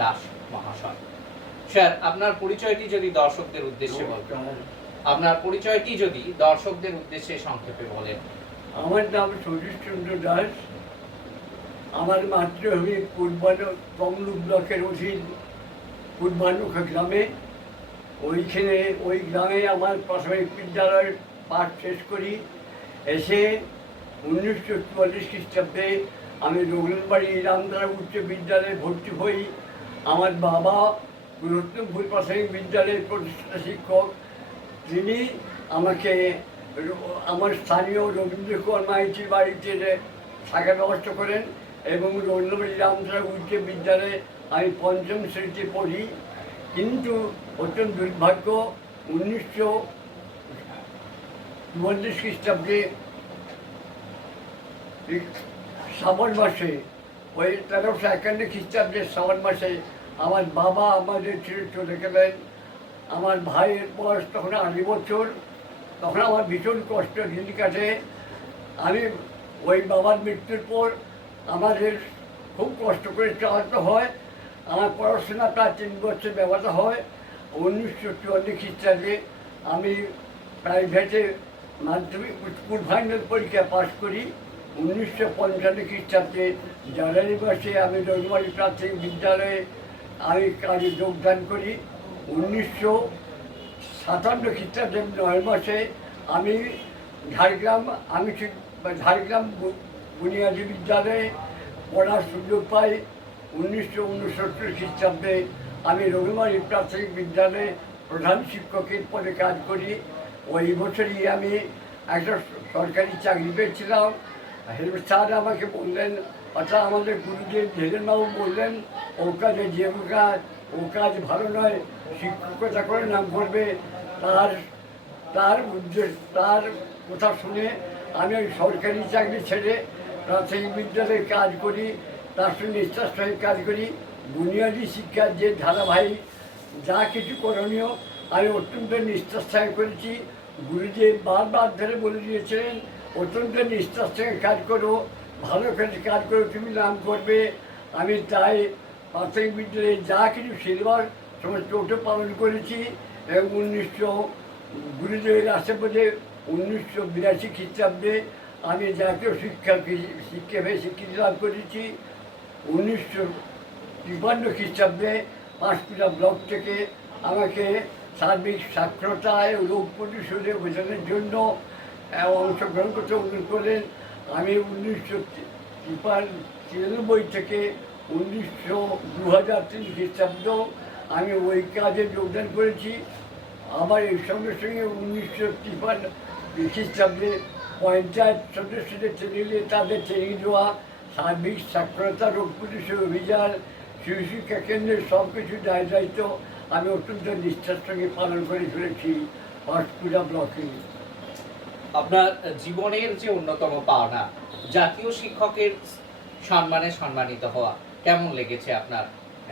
দাস মহাশয়। স্যার, আপনার পরিচয়টি যদি দর্শকদের উদ্দেশ্যে বলতেন, আপনার পরিচয়টি যদি দর্শকদের উদ্দেশ্যে সংক্ষেপে বলেন। আমার নাম সতীশচন্দ্র দাস। আমার মাতৃভূমি তমলুক ব্লকের অধীন পূর্বানুখা গ্রামে। ওই গ্রামে আমার প্রাথমিক বিদ্যালয়ের পাঠ শেষ করি। এসে 1944 খ্রিস্টাব্দে আমি রঘুনাথবাড়ি রামধারা উচ্চ বিদ্যালয়ে ভর্তি হই। আমার বাবা রত্নপুর প্রাথমিক বিদ্যালয়ের প্রতিষ্ঠাতা শিক্ষক। তিনি আমাকে আমার স্থানীয় রবীন্দ্র কুমার মাইতির বাড়িতে থাকার ব্যবস্থা করেন এবং রঘুনাথবাড়ি রামধারা উচ্চ বিদ্যালয়ে আমি পঞ্চম শ্রেণীতে পড়ি। কিন্তু অত্যন্ত দুর্ভাগ্য, 1944 খ্রিস্টাব্দে শ্রাবণ মাসে, ওই 1351 খ্রিস্টাব্দের শ্রাবণ মাসে আমার বাবা আমাদের ছেড়ে চলে গেলেন। আমার ভাইয়ের বয়স তখন 8 বছর। তখন আমার ভীষণ কষ্ট দিন কাটে। আমি ওই বাবার মৃত্যুর পর আমাদের খুব কষ্ট করে চালাতে হয়। আমার পড়াশোনা প্রায় 3 বছর ব্যাহত হয়। 1944 খ্রিস্টাব্দে আমি প্রাইভেটে মাধ্যমিক পূর্বাঞ্চল পরীক্ষা পাশ করি। 1955 খ্রিস্টাব্দে জানুয়ারি মাসে আমি রঘুনাথবাড়ি প্রাথমিক বিদ্যালয়ে আমি কাজে যোগদান করি। 1957 খ্রিস্টাব্দে 9 মাসে আমি ঝাড়গ্রাম বুনিয়াদী বিদ্যালয়ে পড়ার সুযোগ পাই। 1969 খ্রিস্টাব্দে আমি রঘুনাথবাড়ি প্রাথমিক বিদ্যালয়ে প্রধান শিক্ষকের পদে কাজ করি। ওই বছরই আমি একটা সরকারি চাকরি পেয়েছিলাম। স্যার আমাকে বললেন, অর্থাৎ আমাদের গুরুদেব ধীরেনবাবু বললেন, ও কাজে যে কাজ ভালো নয়, শিক্ষকতা করে নাম করবে। তার কথা শুনে আমি ওই সরকারি চাকরি ছেড়ে প্রাথমিক বিদ্যালয়ে কাজ করি। তার সঙ্গে নিষ্ঠার সঙ্গে কাজ করি। বুনিয়াদী শিক্ষার যে ধারাবাহিক যা কিছু করণীয় আমি অত্যন্ত নিষ্ঠার সঙ্গে করেছি। গুরুদেব বারবার ধরে বলে দিয়েছিলেন, অত্যন্ত নিষ্ঠার সঙ্গে কাজ করো, ভালো করে কাজ করো, তুমি নাম করবে। আমি তাই প্রাথমিক বিদ্যালয়ে যা কিছু সিলেবাস সমস্ত ওটা পালন করেছি এবং গুরুদেবের আশেপাশে 1982 খ্রিস্টাব্দে আমি জাতীয় শিক্ষায় স্বীকৃতি লাভ করেছি। 1953 খ্রিস্টাব্দে পাঁশকুড়া ব্লক থেকে আমাকে সার্বিক সাক্ষরতায় রোগ প্রতিশোধে বোঝানোর জন্য অংশগ্রহণ করতে অনুরোধ করেন। আমি 1993 থেকে 2003 খ্রিস্টাব্দ আমি ওই কাজে যোগদান করেছি। আবার এর সঙ্গে সঙ্গে 1953 খ্রিস্টাব্দে পঞ্চায়েত সদস্যদের ট্রেনিংয়ে তাদের ট্রেনিং দেওয়া, সার্বিক সাক্ষরতা, রোগ প্রতিরোধ অভিযান, শিশু শিক্ষা কেন্দ্রের সব কিছু দায়িত্ব আমি অত্যন্ত নিষ্ঠার সঙ্গে পালন করে চলেছি পাঁশকুড়া ব্লকে। আপনার জীবনের যে অন্যতম পাওনা জাতীয় শিক্ষকের সম্মানে সম্মানিত হওয়া কেমন লেগেছে আপনার?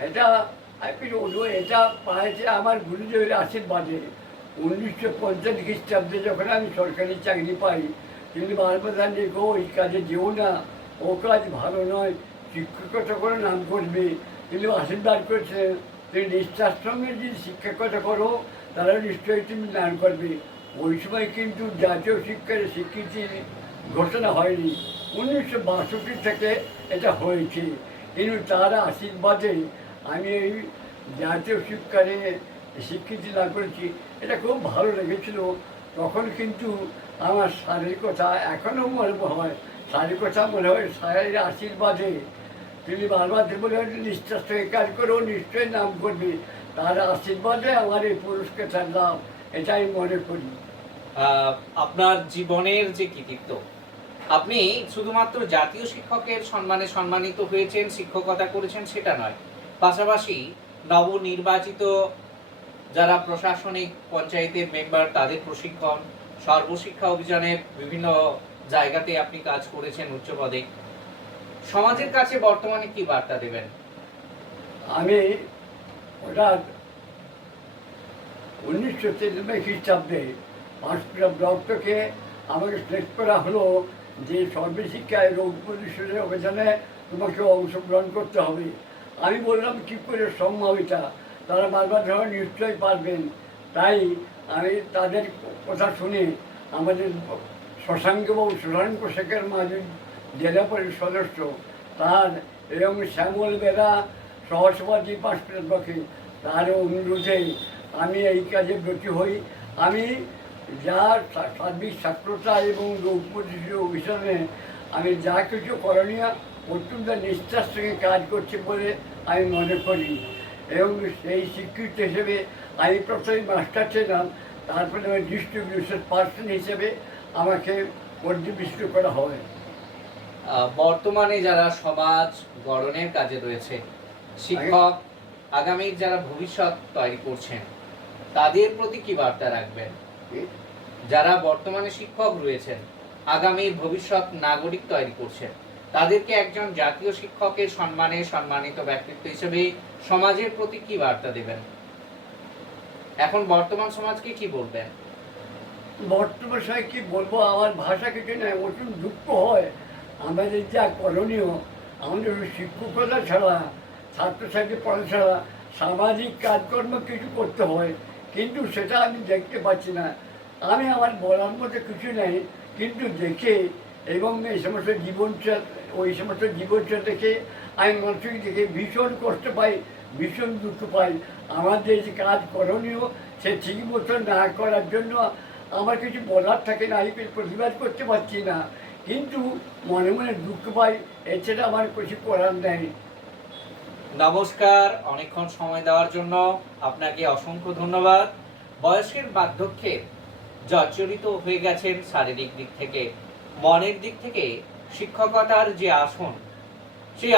এটা পাইছে আমার গুরুদেবের আশীর্বাদে। 1950 খ্রিস্টাব্দে যখন আমি সরকারি চাকরি পাই, তিনি বারবার দেখো ওই কাজে যেও না, ও কাজ ভালো নয়, শিক্ষকতা করে নাম করবে। তিনি আশীর্বাদ করেছেন, তুমি নিষ্ঠার সঙ্গে যদি শিক্ষকতা করো তারা নিশ্চয়ই তুমি নাম করবে। ওই সময় কিন্তু জাতীয় শিক্ষার স্বীকৃতি ঘোষণা হয়নি, 1962 থেকে এটা হয়েছে। কিন্তু তার আশীর্বাদে আমি এই জাতীয় শিক্ষারে স্বীকৃতি লাভ করেছি। এটা খুব ভালো লেগেছিল। তখন কিন্তু আমার স্যারের কথা এখনও মনে হয়, স্যারের কথা মনে হয় স্যারের আশীর্বাদে তিনি বারবার বলে নিষ্ঠার সঙ্গে কাজ করো, নিশ্চয়ই নাম করবে। তার আশীর্বাদে আমার এই পুরস্কারটার নাম, এটাই মনে করি। আপনার জীবনের যে কৃতিত্ব, আপনি শুধুমাত্র জাতীয় শিক্ষকের সম্মানে সম্মানিত হয়েছেন, শিক্ষকতা করেছেন সেটা নয়, পাশাপাশি নবনির্বাচিত যারা প্রশাসনিক পঞ্চায়েতের মেম্বার তাদের প্রশিক্ষণ, সর্বশিক্ষা অভিযানের বিভিন্ন জায়গাতে আপনি কাজ করেছেন উচ্চ পদে। সমাজের কাছে বর্তমানে কি বার্তা দেবেন? আমি ওটা 1993 খ্রিস্টাব্দে পাঁশকুড়া ব্লক থেকে আমাকে সিলেক্ট করা হলো যে সর্বশিক্ষায় রোগ প্রতিরোধের অভিযানে তোমাকে অংশগ্রহণ করতে হবে। আমি বললাম কী করে সম্ভব এটা, তারা বারবার ধরো নিশ্চয়ই পারবেন। তাই আমি তাদের কথা শুনে আমাদের শশাঙ্কবাবু শশাঙ্ক শেখর মাঝি জেলা পরিষদ সদস্য, তার এবং শ্যামল বেরা সহসভাপতি পাঁচটার পক্ষে, তার অনুরোধে আমি এই কাজে ব্রতী হই। আমি যা সার্বিক ছাত্রতা এবং উপদেশীয় অভিযানে আমি যা কিছু করণীয় অত্যন্ত নিষ্ঠার সঙ্গে কাজ করছি বলে আমি মনে করি, এবং সেই স্বীকৃত হিসেবে আমি প্রথমে মাস্টার ছিলাম, তারপরে আমি ডিস্ট্রিক্ট রিসার্চ পার্সন হিসেবে আমাকে পর্যবেক্ষিত করা হয়। বর্তমানে যারা সমাজ গড়নের কাজে রয়েছে, শিক্ষক আগামীর যারা ভবিষ্যৎ তৈরি করছেন, তাদের প্রতি কি বার্তা রাখবেন? যারা বর্তমানে শিক্ষক রয়েছেন, আগামীর ভবিষ্যৎ নাগরিক তৈরি করছেন, তাদেরকে একজন জাতীয় শিক্ষকের সম্মানে সম্মানিত ব্যক্তিত্ব হিসেবে সমাজের প্রতি কি বার্তা দেবেন? এখন বর্তমান সমাজকে কি বলবেন? বর্তমান সময় কী বলবো, আমার ভাষা কিছু নয়, প্রচুর দুঃখ হয়। আমাদের যা করণীয়, আমাদের শিক্ষকতা ছাড়া, ছাত্রছাত্রী পড়া ছাড়া সামাজিক কাজকর্ম কিছু করতে হয়, কিন্তু সেটা আমি দেখতে পাচ্ছি না। আমি আমার বলার মধ্যে কিছু নেই, কিন্তু দেখে এবং এই সমস্ত ওই সমস্ত জীবনটা দেখে আমি মানসিক দেখে ভীষণ কষ্ট পাই, ভীষণ দুঃখ পাই। আমাদের যে কাজ করণীয় সে ঠিক মতো না করার জন্য আমার কিছু বলার থাকে না, আমি কিছু প্রতিবাদ করতে পারছি না, কিন্তু মনে মনে দুঃখ পাই, এছাড়া আমার কিছু করার নেই। নমস্কার, অনেকক্ষণ সময় দেওয়ার জন্য আপনাকে অসংখ্য ধন্যবাদ। বয়সের বার্ধক্যে জর্জরিত হয়ে গেছেন শারীরিক দিক থেকে, মনের দিক থেকে শিক্ষকতার যে আসন